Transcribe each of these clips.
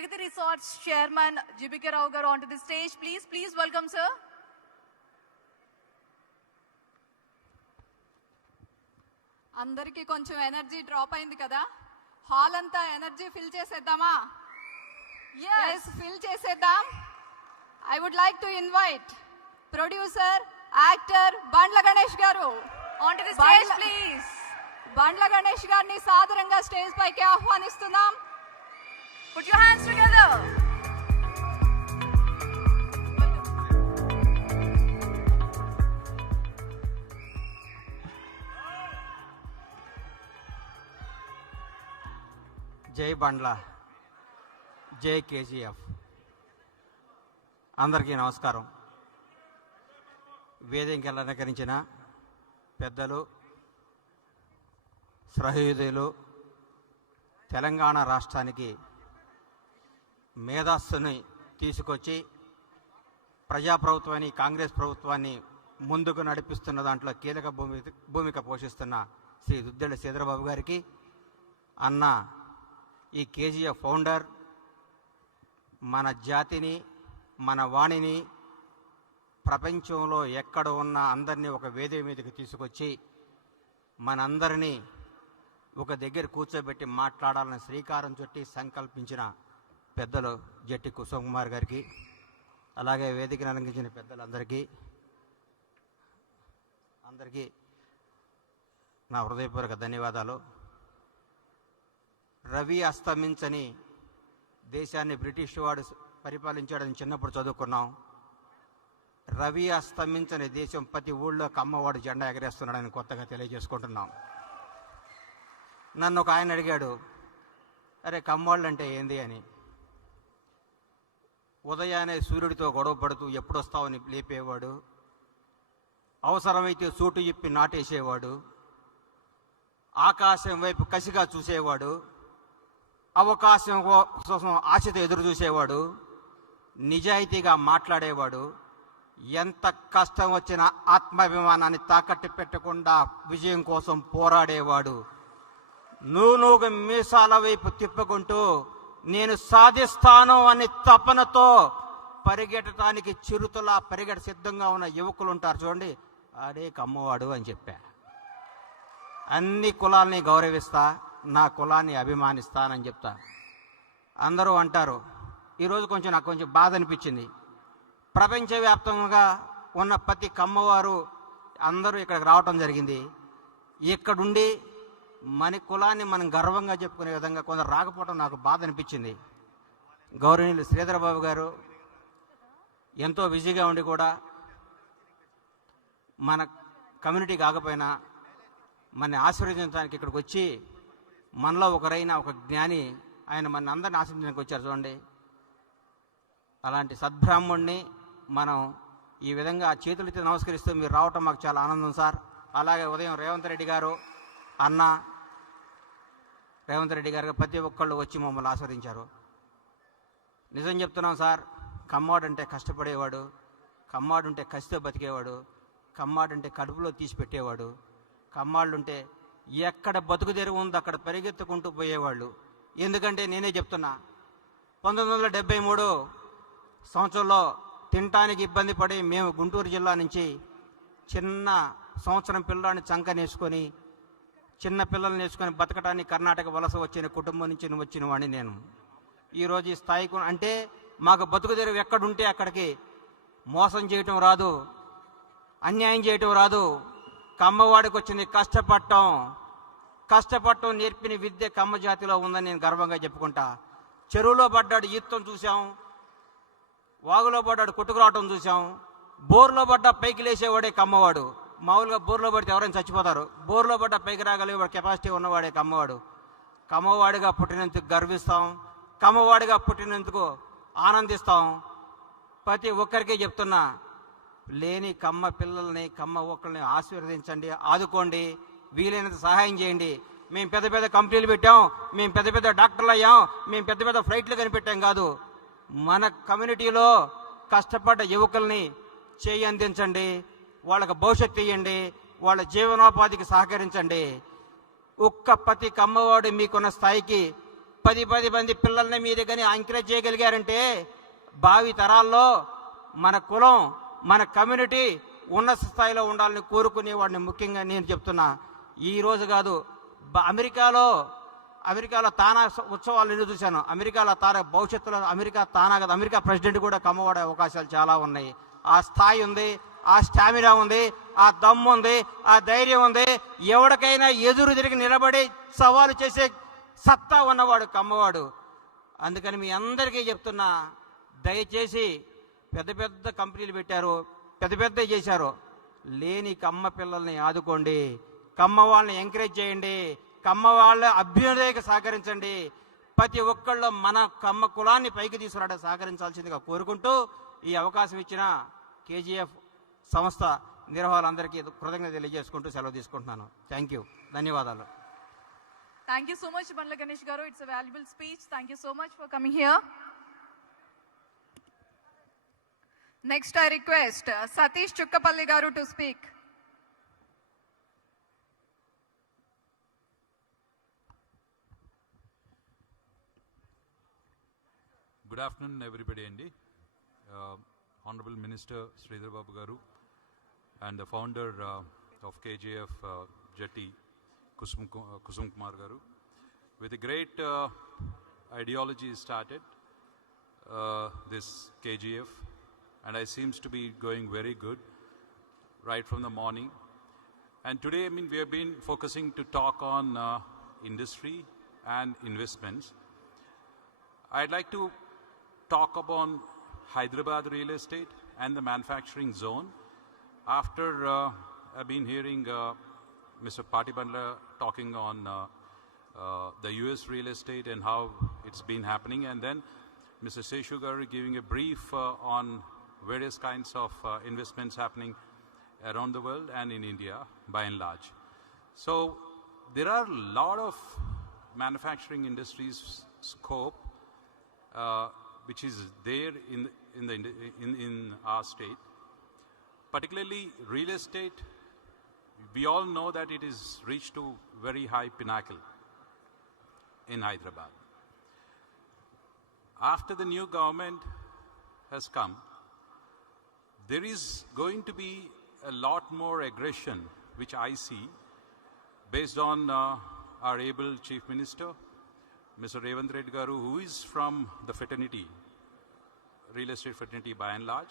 Pragati Resorts Chairman GBK Rao garu onto the stage, please. Please welcome, sir. అందరికీ కొంచెం energy drop అయింది కదా hall అంతా energy fill చేసేద్దామా ఎస్ ఫిల్ చేసేద్దాం I would like to invite producer actor Bandla Ganesh garu Onto the stage, Bandla- please. Bandla Ganesh గారిని సాదరంగా stage పైకి ఆహ్వానిస్తున్నాం Put your hands together. జై బండ్ల. జై కేజీఎఫ్. అందరికీ నమస్కారం. వేదికకి అలంకరించిన పెద్దలు సహృదయులు తెలంగాణ రాష్ట్రానికి మేధస్సుని తీసుకొచ్చి ప్రజాప్రభుత్వాన్ని కాంగ్రెస్ ప్రభుత్వాన్ని ముందుకు నడిపిస్తున్న దాంట్లో కీలక భూమి భూమిక పోషిస్తున్న శ్రీ దుద్దెళ్ళ శ్రీధరబాబు గారికి అన్న ఈ కేజీఎఫ్ ఫౌండర్ మన జాతిని మన వాణిని ప్రపంచంలో ఎక్కడ ఉన్న అందరినీ ఒక వేదిక మీదకి తీసుకొచ్చి మనందరినీ ఒక దగ్గర కూర్చోబెట్టి మాట్లాడాలని శ్రీకారం చుట్టి సంకల్పించిన పెద్దలు జట్టి కుసుమ్ కుమార్ గారికి అలాగే వేదికను అలంకరించిన పెద్దలందరికీ అందరికీ నా హృదయపూర్వక ధన్యవాదాలు. రవి అస్తమించని దేశాన్ని బ్రిటిష్ వాడు పరిపాలించాడని చిన్నప్పుడు చదువుకున్నాం. రవి అస్తమించని దేశం ప్రతి ఊళ్ళో కమ్మవాడు జెండా ఎగరేస్తున్నాడని కొత్తగా తెలియజేసుకుంటున్నాం. నన్ను ఒక ఆయన అడిగాడు అరే కమ్మవాళ్ళు అంటే ఏంది? అని. ఉదయాన్నే సూర్యుడితో గొడవ పడుతూ ఎప్పుడొస్తావని లేపేవాడు. అవసరమైతే సూటు ఇప్పి నాటేసేవాడు. ఆకాశం వైపు కసిగా చూసేవాడు. అవకాశం కోసం ఆశతో ఎదురు చూసేవాడు. నిజాయితీగా మాట్లాడేవాడు. ఎంత కష్టం వచ్చినా ఆత్మాభిమానాన్ని తాకట్టు పెట్టకుండా విజయం కోసం పోరాడేవాడు. నూనూగు మీసాల వైపు తిప్పుకుంటూ నేను సాధిస్తాను అని తపనతో పరిగెట్టడానికి చిరుతలా పరిగెట సిద్ధంగా ఉన్న యువకులు ఉంటారు. చూడండి ఆడే కమ్మవాడు అని చెప్పా. అన్ని కులాల్ని గౌరవిస్తా నా కులాన్ని అభిమానిస్తానని చెప్తా. అందరూ అంటారు ఈరోజు కొంచెం నాకు కొంచెం బాధ అనిపించింది. ప్రపంచవ్యాప్తంగా ఉన్న ప్రతి కమ్మవారు అందరూ ఇక్కడికి రావటం జరిగింది. ఇక్కడుండి మన కులాన్ని మనం గర్వంగా చెప్పుకునే విధంగా కొందరు రాకపోవడం నాకు బాధ అనిపించింది. గౌరవనీయులు శ్రీధర్ బాబు గారు ఎంతో బిజీగా ఉండి కూడా మన కమ్యూనిటీ కాకపోయినా మన ఆశీర్వదించడానికి ఇక్కడికి వచ్చి మనలో ఒకరైన ఒక జ్ఞాని ఆయన మన అందరిని ఆశీర్వదించడానికి వచ్చారు చూడండి. అలాంటి సద్బ్రాహ్మణ్ణి మనం ఈ విధంగా చేతులెత్తి నమస్కరిస్తూ మీరు రావటం మాకు చాలా ఆనందం సార్. అలాగే ఉదయం రేవంత్ రెడ్డి గారు అన్న రేవంత్ రెడ్డి గారు ప్రతి ఒక్కళ్ళు వచ్చి మమ్మల్ని ఆస్వాదించారు. నిజం చెప్తున్నాం సార్ కమ్మాడంటే కష్టపడేవాడు కమ్మాడు ఉంటే కసితో బతికేవాడు కమ్మాడంటే కడుపులో తీసి పెట్టేవాడు కమ్మాళ్ళుంటే ఎక్కడ బతుకు తెరువు ఉందో అక్కడ పరిగెత్తుకుంటూ పోయేవాళ్ళు. ఎందుకంటే నేనే చెప్తున్నా పంతొమ్మిది వందల డెబ్బై మూడు సంవత్సరంలో తినటానికి ఇబ్బంది పడి మేము గుంటూరు జిల్లా నుంచి చిన్న సంవత్సరం పిల్లాన్ని చంక నేసుకొని చిన్న పిల్లల్ని నేర్చుకొని బతకడానికి కర్ణాటక వలస వచ్చిన కుటుంబం నుంచి వచ్చిన వాడిని నేను. ఈరోజు ఈ స్థాయికి అంటే మాకు బతుకు తెరువు ఎక్కడుంటే అక్కడికి మోసం చేయటం రాదు అన్యాయం చేయటం రాదు. కమ్మవాడికి వచ్చింది కష్టపడటం. కష్టపడటం నేర్పిన విద్య కమ్మ జాతిలో ఉందని నేను గర్వంగా చెప్పుకుంటా. చెరువులో పడ్డాడు ఈత్తం చూసాం వాగులో పడ్డాడు కొట్టుకురావటం చూసాం బోర్లో పడ్డ పైకి లేచేవాడే కమ్మవాడు. మామూలుగా బోర్లో పడితే ఎవరైనా చచ్చిపోతారు. బోర్లో పడ్డ పైకి రాగలిగే కెపాసిటీ ఉన్నవాడే కమ్మవాడు. కమ్మవాడిగా పుట్టినందుకు గర్విస్తాం. కమ్మవాడిగా పుట్టినందుకు ఆనందిస్తాం. ప్రతి ఒక్కరికి చెప్తున్నా లేని కమ్మ పిల్లల్ని కమ్మ ఒక్కరిని ఆశీర్వదించండి ఆదుకోండి వీలైనంత సహాయం చేయండి. మేము పెద్ద పెద్ద కంపెనీలు పెట్టాం మేము పెద్ద పెద్ద డాక్టర్లు అయ్యాం మేము పెద్ద పెద్ద ఫ్లైట్లు కనిపెట్టాం కాదు. మన కమ్యూనిటీలో కష్టపడ్డ యువకుల్ని చేయి అందించండి వాళ్ళకి భవిష్యత్తు ఇవ్వండి వాళ్ళ జీవనోపాధికి సహకరించండి. ఒక్క ప్రతి కమ్మవాడు మీకున్న స్థాయికి పది పది మంది పిల్లల్ని మీ దగ్గర ఎంకరేజ్ చేయగలిగారంటే భావి తరాల్లో మన కులం మన కమ్యూనిటీ ఉన్నత స్థాయిలో ఉండాలని కోరుకునేవాడిని ముఖ్యంగా నేను చెప్తున్నా. ఈరోజు కాదు బ- అమెరికాలో అమెరికాలో తానా ఉత్సవాలు నేను చూశాను. అమెరికాలో తానా భవిష్యత్తులో అమెరికా తానా కదా అమెరికా ప్రెసిడెంట్ కూడా కమ్మవాడే అవకాశాలు చాలా ఉన్నాయి. ఆ స్థాయి ఉంది ఆ స్టామినా ఉంది ఆ దమ్ము ఉంది ఆ ధైర్యం ఉంది. ఎవరికైనా ఎదురు తిరిగి నిలబడి సవాలు చేసే సత్తా ఉన్నవాడు కమ్మవాడు. అందుకని మీ అందరికీ చెప్తున్నా దయచేసి పెద్ద పెద్ద కంపెనీలు పెట్టారు పెద్ద పెద్ద చేశారు. లేని కమ్మ పిల్లల్ని ఆదుకోండి. కమ్మ వాళ్ళని ఎంకరేజ్ చేయండి. కమ్మ వాళ్ళ అభ్యుదయకు సహకరించండి. ప్రతి ఒక్కళ్ళు మన కమ్మ కులాన్ని పైకి తీసుకురావడం సహకరించాల్సిందిగా కోరుకుంటూ ఈ అవకాశం ఇచ్చిన కేజీఎఫ్ సంస్థ నిర్వహాలందరికీ కృతజ్ఞత తెలియజేసుకుంటూ సెలవు తీసుకుంటున్నాను. థ్యాంక్ యూ ధన్యవాదాలు. Thank you so much Bandla Ganesh garu it's valuable speech thank you so much for coming here next I request Satish Chukkapalli garu to speak good afternoon everybody అండి honourable minister Sridhar Babu garu and the founder uh, of KJF uh, Jetty, Kusum, Ku- uh, Kusum Kumar Garu. With a great uh, ideology started uh, this KGF and it seems to be going very good right from the morning. And today, I mean, we have been focusing to talk on uh, industry and investments. I'd like to talk about Hyderabad real estate and the manufacturing zone. After uh, I've been hearing uh, Mr. Pati Bandla talking on uh, uh, the US real estate and how it's been happening, and then Mr. Seshugar giving a brief uh, on various kinds of uh, investments happening around the world and in India by and large. So there are a lot of manufacturing industries scope which is there in in the in, in our state. Particularly real estate, we all know that it is reached to very high pinnacle in Hyderabad. After the new government has come, there is going to be a lot more aggression, which I see, based on uh, our able Chief Minister, Mr. Revant Reddy Garu, who is from the fraternity, real estate fraternity by and large,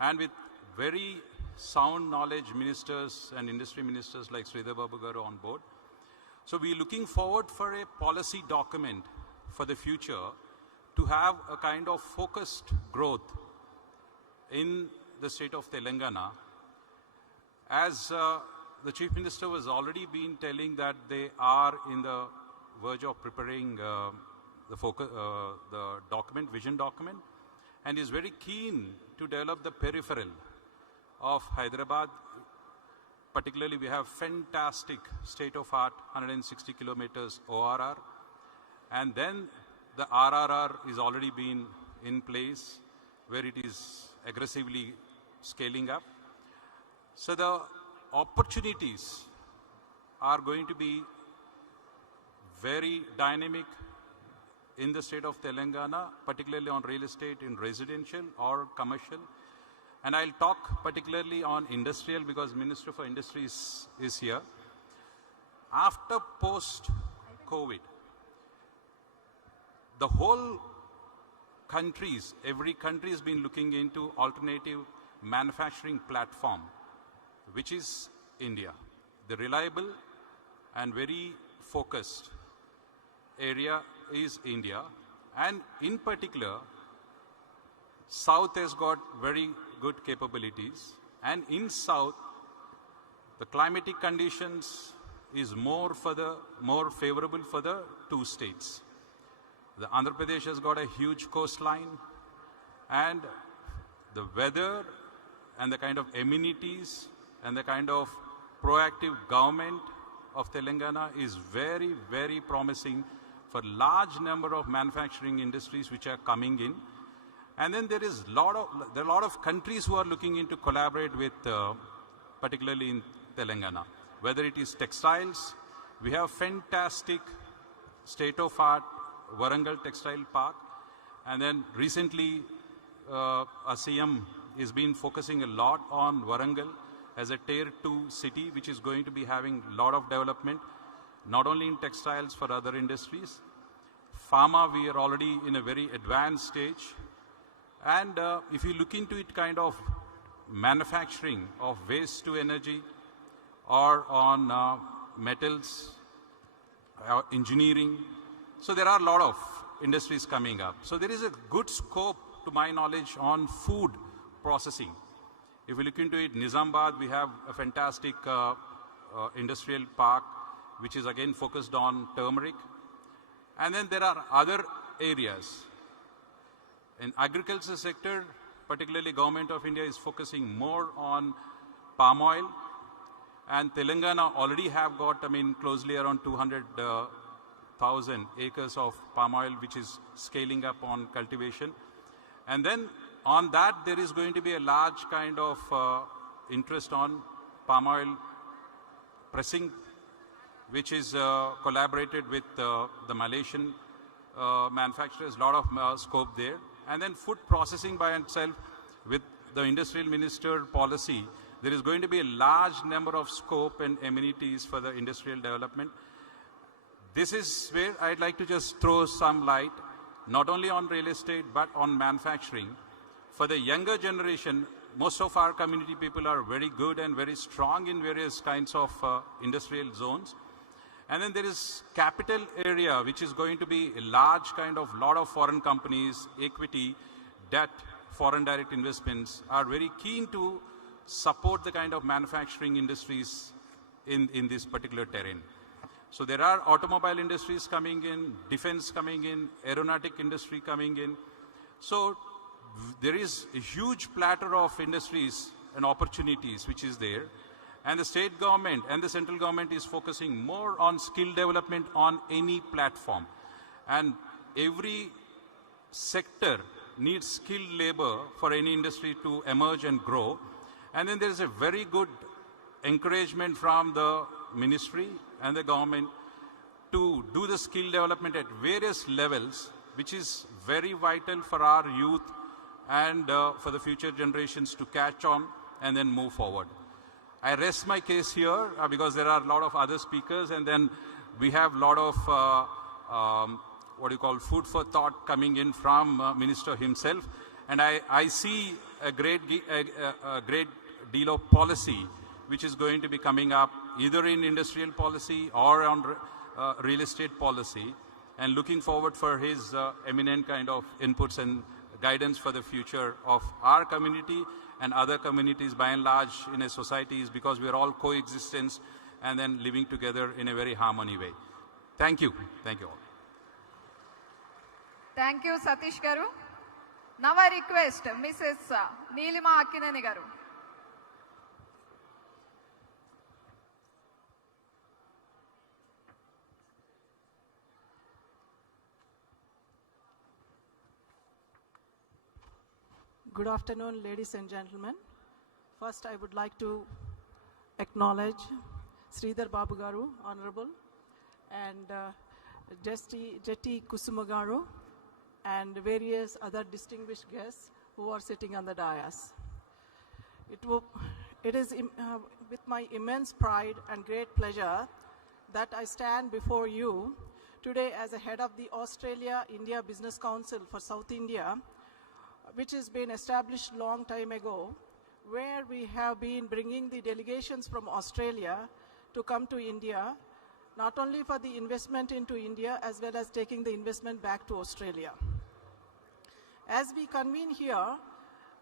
and with very sound knowledge ministers and industry ministers like Sridhar Babu on board. So we're looking forward for a policy document for the future to have a kind of focused growth in the state of Telangana. As uh, the Chief Minister was already been telling that they are in the verge of preparing uh, the, focus, uh, the document, vision document, and is very keen to develop the peripheral of Hyderabad. Particularly, we have fantastic state-of-art 160 kilometers ORR, and then the RRR is already been in place where it is aggressively scaling up. So the opportunities are going to be very dynamic in the state of Telangana, particularly on real estate in residential or commercial. And I'll talk particularly on industrial because Minister for Industries is here. After post COVID, the whole countries, every country has been looking into alternative manufacturing platform, which is India. The reliable and very focused area is India, and in particular, South has got very good capabilities, and in South, the climatic conditions is more for the more favorable for the two states. The Andhra Pradesh has got a huge coastline, and the weather and the kind of amenities and the kind of proactive government of Telangana is very, very promising for large number of manufacturing industries which are coming in. And then there is lot of there are a lot of countries who are looking into collaborate with, uh, particularly in Telangana. Whether it is textiles, we have fantastic state-of-art Warangal Textile Park. And then recently, uh, has been focusing a lot on Warangal as a tier 2 city, which is going to be having a lot of development, not only in textiles for other industries. Pharma, we are already in a very advanced stage. And uh, if you look into it, kind of manufacturing of waste to energy or on uh, metals, uh, engineering. So there are a lot of industries coming up. So there is a good scope, to my knowledge, on food processing. If we look into it, Nizamabad, we have a fantastic uh, uh, industrial park, which is again focused on turmeric. And then there are other areas. In agriculture sector, particularly government of India is focusing more on palm oil. And Telangana already have got, I mean, closely around 200,000 acres of palm oil, which is scaling up on cultivation. And then on that, there is going to be a large kind of uh, interest on palm oil pressing, which is uh, collaborated with uh, the Malaysian uh, manufacturers, a lot of uh, scope there. And then food processing by itself with the industrial minister policy, there is going to be a large number of scope and amenities for the industrial development. This is where I'd like to just throw some light, not only on real estate, but on manufacturing. For the younger generation, most of our community people are very good and very strong in various kinds of uh, industrial zones. And then there is capital area, which is going to be a large kind of lot of foreign companies, equity, debt, foreign direct investments are very keen to support the kind of manufacturing industries in, in this particular terrain. So there are automobile industries coming in, defense coming in, aeronautic industry coming in. So there is a huge platter of industries and opportunities which is there. And the state government and the central government is focusing more on skill development on any platform. And every sector needs skilled labor for any industry to emerge and grow. And then there is a very good encouragement from the ministry and the government to do the skill development at various levels, which is very vital for our youth and uh, for the future generations to catch on and then move forward. I rest my case here uh, because there are a lot of other speakers, and then we have a lot of uh, um, what you call food for thought coming in from uh, minister himself, and I, I see a great a, a, great deal of policy which is going to be coming up either in industrial policy or on uh, real estate policy, and looking forward for his uh, eminent kind of inputs and guidance for the future of our community and other communities by and large in a society is because we are all coexistence and then living together in a very harmony way. Thank you. Thank you all. Thank you, Satish Garu. Now I request Mrs. Uh, Neelima Akkineni Garu. Good afternoon, ladies and gentlemen. First, I would like to acknowledge Sridhar Babu Garu, Honorable, and uh, Jetty Kusumagaru, and various other distinguished guests who are sitting on the dais. It, wo- it is im- uh, with my immense pride and great pleasure that I stand before you today as a head of the Australia India Business Council for South India, which has been established long time ago, where we have been bringing the delegations from Australia to come to India, not only for the investment into India, as well as taking the investment back to Australia. As we convene here,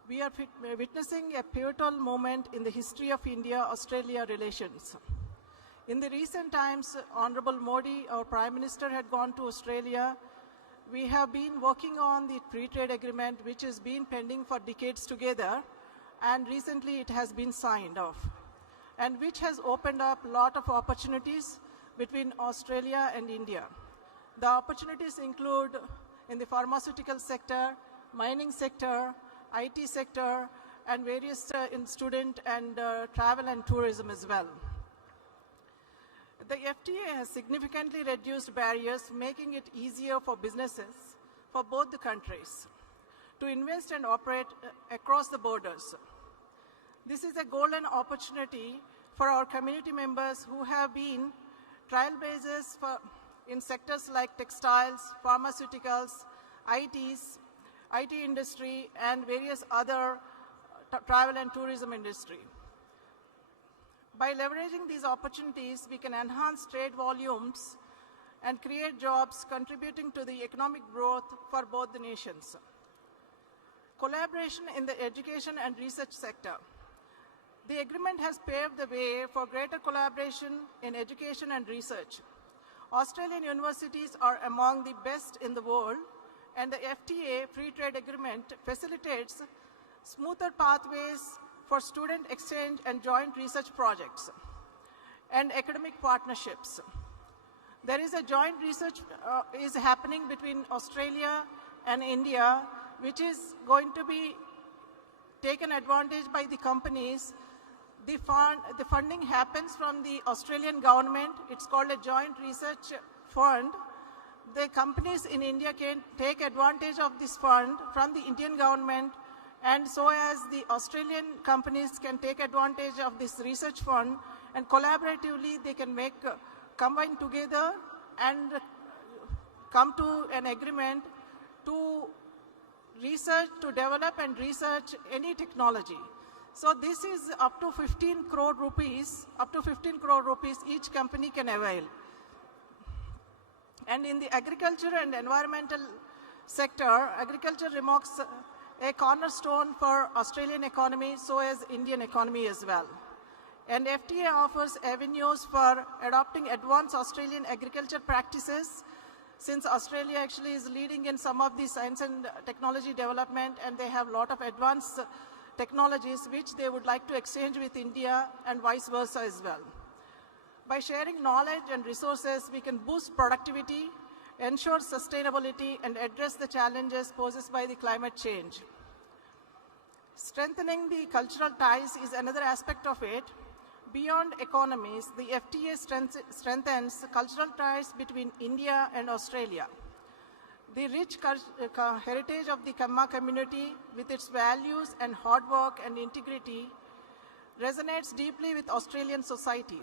we are witnessing a pivotal moment in the history of India-Australia relations. In the recent times, Honorable Modi, our Prime Minister, had gone to Australia. We have been working on the free trade agreement, which has been pending for decades together, and recently it has been signed off, and which has opened up a lot of opportunities between Australia and India. The opportunities include in the pharmaceutical sector, mining sector, IT sector, and various uh, in student and uh, travel and tourism as well. The FTA has significantly reduced barriers, making it easier for businesses for both the countries to invest and operate uh, across the borders. This is a golden opportunity for our community members who have been trailblazers for, in sectors like textiles, pharmaceuticals, ITs, IT industry, and various other uh, travel and tourism industry. By leveraging these opportunities, we can enhance trade volumes and create jobs contributing to the economic growth for both the nations. Collaboration in the education and research sector. The agreement has paved the way for greater collaboration in education and research. Australian universities are among the best in the world, and the FTA Free Trade Agreement facilitates smoother pathways for student exchange and joint research projects and academic partnerships. There is a joint research uh, is happening between Australia and India, which is going to be taken advantage by the companies. The, fund, the funding happens from the Australian government. It's called a joint research fund. The companies in India can take advantage of this fund from the Indian government and so as the Australian companies can take advantage of this research fund and collaboratively they can make, uh, combine together and come to an agreement to research, to develop and research any technology. So this is up to 15 crore rupees, up to 15 crore rupees each company can avail. And in the agriculture and environmental sector, agriculture remarks a cornerstone for Australian economy, so as Indian economy as well. And FTA offers avenues for adopting advanced Australian agriculture practices since Australia actually is leading in some of the science and technology development and they have a lot of advanced technologies which they would like to exchange with India and vice versa as well. By sharing knowledge and resources, we can boost productivity, ensure sustainability, and address the challenges posed by the climate change. Strengthening the cultural ties is another aspect of it. Beyond economies, the FTA strength- strengthens cultural ties between India and Australia. The rich uh, heritage of the Kamma community, with its values and hard work and integrity, resonates deeply with Australian society.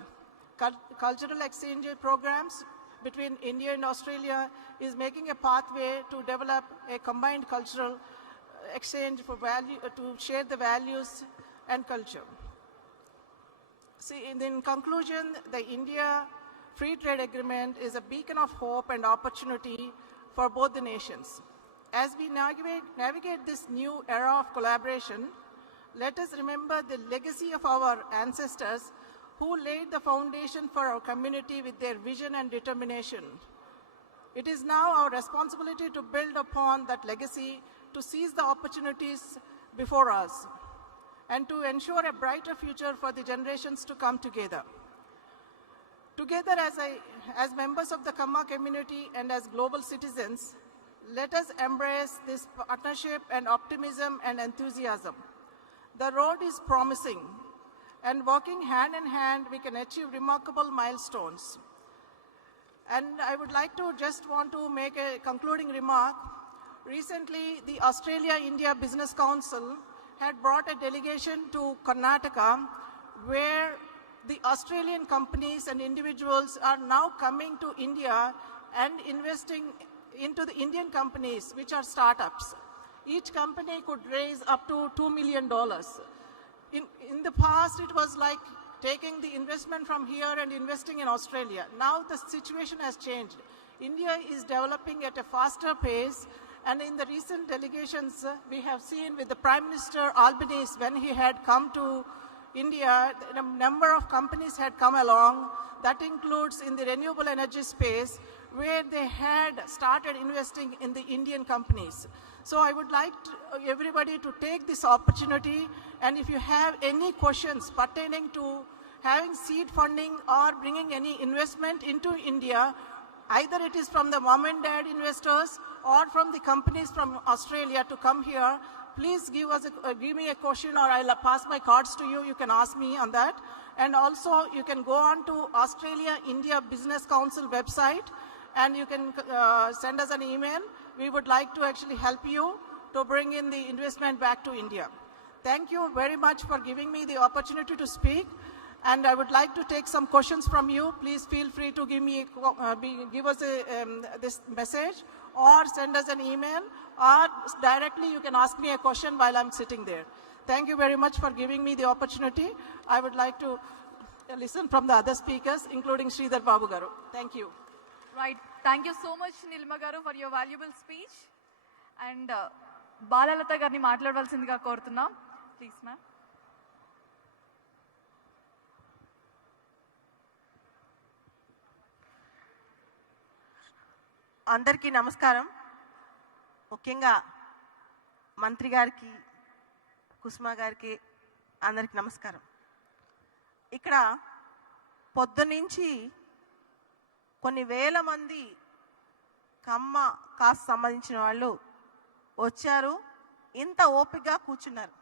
Cultural exchange programs between India and Australia is making a pathway to develop a combined cultural uh, exchange for value, uh, to share the values and culture. See, in, in conclusion, the India Free Trade Agreement is a beacon of hope and opportunity for both the nations. As we navigate, navigate this new era of collaboration, let us remember the legacy of our ancestors who laid the foundation for our community with their vision and determination. It is now our responsibility to build upon that legacy, to seize the opportunities before us, and to ensure a brighter future for the generations to come together. Together, as, as members of the Kamma community and as global citizens, let us embrace this partnership and optimism and enthusiasm. The road is promising, and working hand in hand, we can achieve remarkable milestones. And I would like to just want to make a concluding remark. Recently, the Australia India Business Council had brought a delegation to Karnataka where the Australian companies and individuals are now coming to India and investing into the Indian companies, which are startups. Each company could raise up to $2 million. In, in the past, it was like taking the investment from here and investing in Australia. Now the situation has changed. India is developing at a faster pace, and in the recent delegations, uh, we have seen with the Prime Minister Albanese when he had come to India, a number of companies had come along. That includes in the renewable energy space, where they had started investing in the Indian companies. So I would like to, everybody to take this opportunity, and if you have any questions pertaining to having seed funding or bringing any investment into India, either it is from the mom and dad investors or from the companies from Australia to come here, please give us a, uh, give me a question or I'll pass my cards to you. You can ask me on that. And also you can go on to Australia India Business Council website and you can uh, send us an email. We would like to actually help you to bring in the investment back to India. Thank you very much for giving me the opportunity to speak. And I would like to take some questions from you. Please feel free to give me, uh, be, give us a, um, this message or send us an email or directly you can ask me a question while I'm sitting there. Thank you very much for giving me the opportunity. I would like to listen from the other speakers, including Sridhar Babu Garu. Thank you. Right. Thank you so much Nilma garu for your valuable speech and Balalatha గారిని మాట్లాడవలసిందిగా కోరుతున్నాం. Please ma'am అందరికీ నమస్కారం. ముఖ్యంగా మంత్రి గారికి కుసుమా గారికి అందరికీ నమస్కారం. ఇక్కడ పొద్దునుంచి కొన్ని వేల మంది కమ్మ కాస్ట్ సంబంధించిన వాళ్ళు వచ్చారు. ఇంత ఓపికగా కూర్చున్నారు.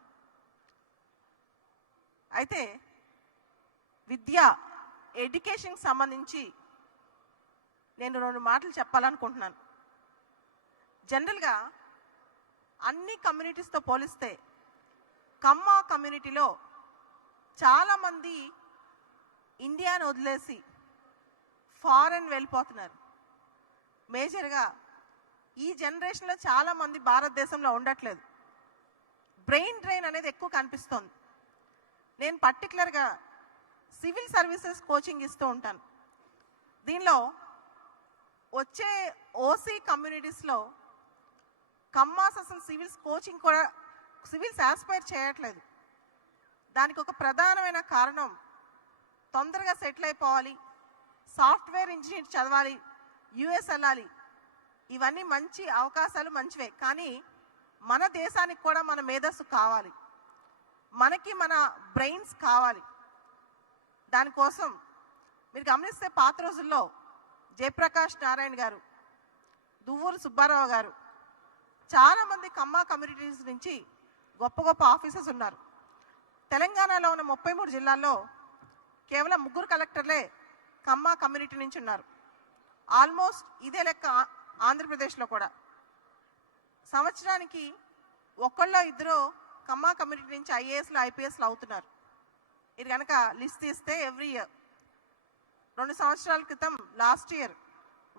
అయితే విద్య ఎడ్యుకేషన్కి సంబంధించి నేను రెండు మాటలు చెప్పాలనుకుంటున్నాను. జనరల్గా అన్ని కమ్యూనిటీస్తో పోలిస్తే కమ్మ కమ్యూనిటీలో చాలామంది ఇండియాను వదిలేసి ఫారెన్ వెళ్ళిపోతున్నారు. మేజర్గా ఈ జనరేషన్లో చాలామంది భారతదేశంలో ఉండట్లేదు. బ్రెయిన్ డ్రైన్ అనేది ఎక్కువ కనిపిస్తోంది. నేను పర్టికులర్గా సివిల్ సర్వీసెస్ కోచింగ్ ఇస్తూ ఉంటాను. దీనిలో వచ్చే ఓసీ కమ్యూనిటీస్లో కమ్మాస్ అసలు సివిల్స్ కోచింగ్ కూడా సివిల్స్ ఆస్పైర్ చేయట్లేదు. దానికి ఒక ప్రధానమైన కారణం తొందరగా సెటిల్ అయిపోవాలి. సాఫ్ట్వేర్ ఇంజనీర్ చదవాలి యుఎస్ వెళ్ళాలి. ఇవన్నీ మంచి అవకాశాలు మంచివే. కానీ మన దేశానికి కూడా మన మేధస్సు కావాలి. మనకి మన బ్రెయిన్స్ కావాలి. దానికోసం మీరు గమనిస్తే పాత రోజుల్లో జయప్రకాష్ నారాయణ గారు దువ్వూరు సుబ్బారావు గారు చాలామంది కమ్మ కమ్యూనిటీస్ నుంచి గొప్ప గొప్ప ఆఫీసర్స్ ఉన్నారు. తెలంగాణలో ఉన్న ముప్పై మూడు జిల్లాల్లో కేవలం ముగ్గురు కలెక్టర్లే కమ్మ కమ్యూనిటీ నుంచి ఉన్నారు. ఆల్మోస్ట్ ఇదే లెక్క ఆంధ్రప్రదేశ్లో కూడా. సంవత్సరానికి ఒకళ్ళో ఇద్దరు కమ్మ కమ్యూనిటీ నుంచి ఐఏఎస్లు ఐపీఎస్లు అవుతున్నారు. ఇది కనుక లిస్ట్ తీస్తే ఎవ్రీ ఇయర్ రెండు సంవత్సరాల క్రితం లాస్ట్ ఇయర్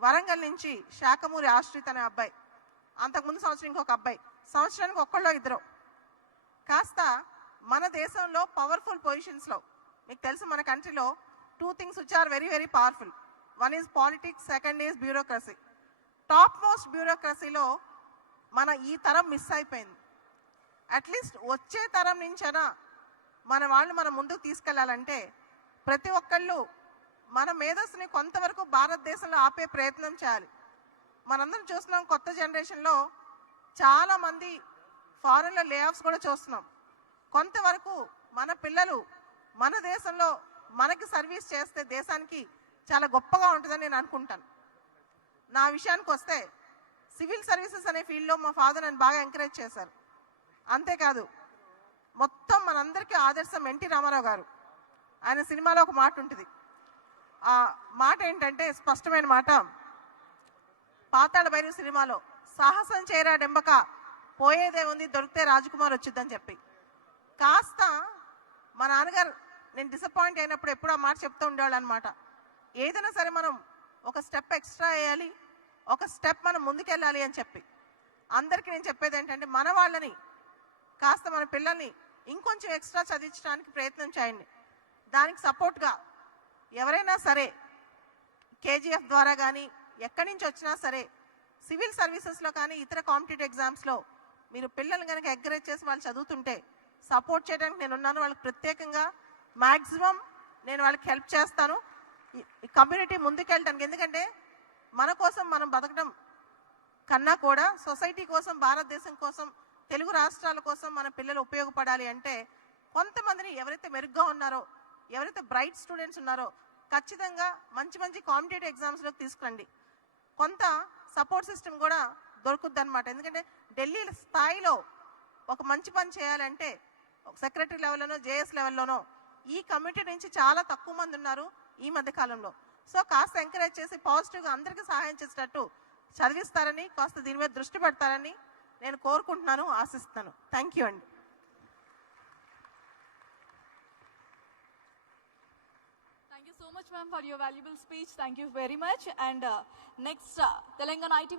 వరంగల్ నుంచి శాఖమూరి ఆశ్రిత్ అనే అబ్బాయి అంతకుముందు సంవత్సరం ఇంకొక అబ్బాయి సంవత్సరానికి ఒక్కళ్ళో ఇద్దరు. కాస్త మన దేశంలో పవర్ఫుల్ పొజిషన్స్లో మీకు తెలుసు మన కంట్రీలో two things which are very very powerful one is politics second is bureaucracy top most బ్యూరోక్రసీలో మన ఈ తరం మిస్ అయిపోయింది. అట్లీస్ట్ వచ్చే తరం నుంచైనా మన వాళ్ళు మనం ముందుకు తీసుకెళ్ళాలంటే ప్రతి ఒక్కళ్ళు మన మేధస్సుని కొంతవరకు భారతదేశంలో ఆపే ప్రయత్నం చేయాలి. మనందరం చూస్తున్నాం కొత్త జనరేషన్లో చాలామంది ఫారెన్లో లే ఆఫ్స్ కూడా చూస్తున్నాం. కొంతవరకు మన పిల్లలు మన దేశంలో మనకి సర్వీస్ చేస్తే దేశానికి చాలా గొప్పగా ఉంటుందని నేను అనుకుంటాను. నా విషయానికి వస్తే సివిల్ సర్వీసెస్ అనే ఫీల్డ్లో మా ఫాదర్ నన్ను బాగా ఎంకరేజ్ చేశారు. అంతేకాదు మొత్తం మనందరికీ ఆదర్శం ఎన్టీ రామారావు గారు. ఆయన సినిమాలో ఒక మాట ఉంటుంది. ఆ మాట ఏంటంటే స్పష్టమైన మాట పాతాళ భైరవ సినిమాలో సాహసం చేరా డెంబక పోయేదే ఉంది దొరికితే రాజకుమార్ వచ్చిందని చెప్పి. కాస్త మా నాన్నగారు నేను డిసప్పాయింట్ అయినప్పుడు ఎప్పుడు ఆ మాట చెప్తూ ఉండేవాళ్ళు అనమాట ఏదైనా సరే మనం ఒక స్టెప్ ఎక్స్ట్రా వేయాలి ఒక స్టెప్ మనం ముందుకెళ్ళాలి అని చెప్పి. అందరికీ నేను చెప్పేది ఏంటంటే మన వాళ్ళని కాస్త మన పిల్లల్ని ఇంకొంచెం ఎక్స్ట్రా చదివించడానికి ప్రయత్నం చేయండి. దానికి సపోర్ట్గా ఎవరైనా సరే కేజీఎఫ్ ద్వారా కానీ ఎక్కడి నుంచి వచ్చినా సరే సివిల్ సర్వీసెస్లో కానీ ఇతర కాంపిటేటివ్ ఎగ్జామ్స్లో మీరు పిల్లల్ని కనుక ఎంకరేజ్ చేసి వాళ్ళు చదువుతుంటే సపోర్ట్ చేయడానికి నేను ఉన్నాను. వాళ్ళకి ప్రత్యేకంగా మ్యాక్సిమం నేను వాళ్ళకి హెల్ప్ చేస్తాను. ఈ- కమ్యూనిటీ ముందుకెళ్ళటానికి ఎందుకంటే మన కోసం మనం బతకడం కన్నా కూడా సొసైటీ కోసం భారతదేశం కోసం తెలుగు రాష్ట్రాల కోసం మన పిల్లలు ఉపయోగపడాలి అంటే కొంతమందిని ఎవరైతే మెరుగ్గా ఉన్నారో ఎవరైతే బ్రైట్ స్టూడెంట్స్ ఉన్నారో ఖచ్చితంగా మంచి మంచి కాంపిటేటివ్ ఎగ్జామ్స్లోకి తీసుకురండి. కొంత సపోర్ట్ సిస్టమ్ కూడా దొరుకుద్ది అనమాట ఎందుకంటే ఢిల్లీ స్థాయిలో ఒక మంచి పని చేయాలంటే ఒక సెక్రటరీ లెవెల్లోనో జేఎస్ లెవెల్లోనో ఈ కమిటీ నుంచి చాలా తక్కువ మంది ఉన్నారు ఈ మధ్య కాలంలో. సో కాస్త ఎంకరేజ్ చేసి పాజిటివ్గా అందరికీ సహాయం చేసేటట్టు చదివిస్తారని కాస్త దీని మీద దృష్టి పెడతారని నేను కోరుకుంటున్నాను ఆశిస్తున్నాను. థ్యాంక్ యూ అండి. Thank you so much ma'am for your valuable speech thank you very much and next Telangana IT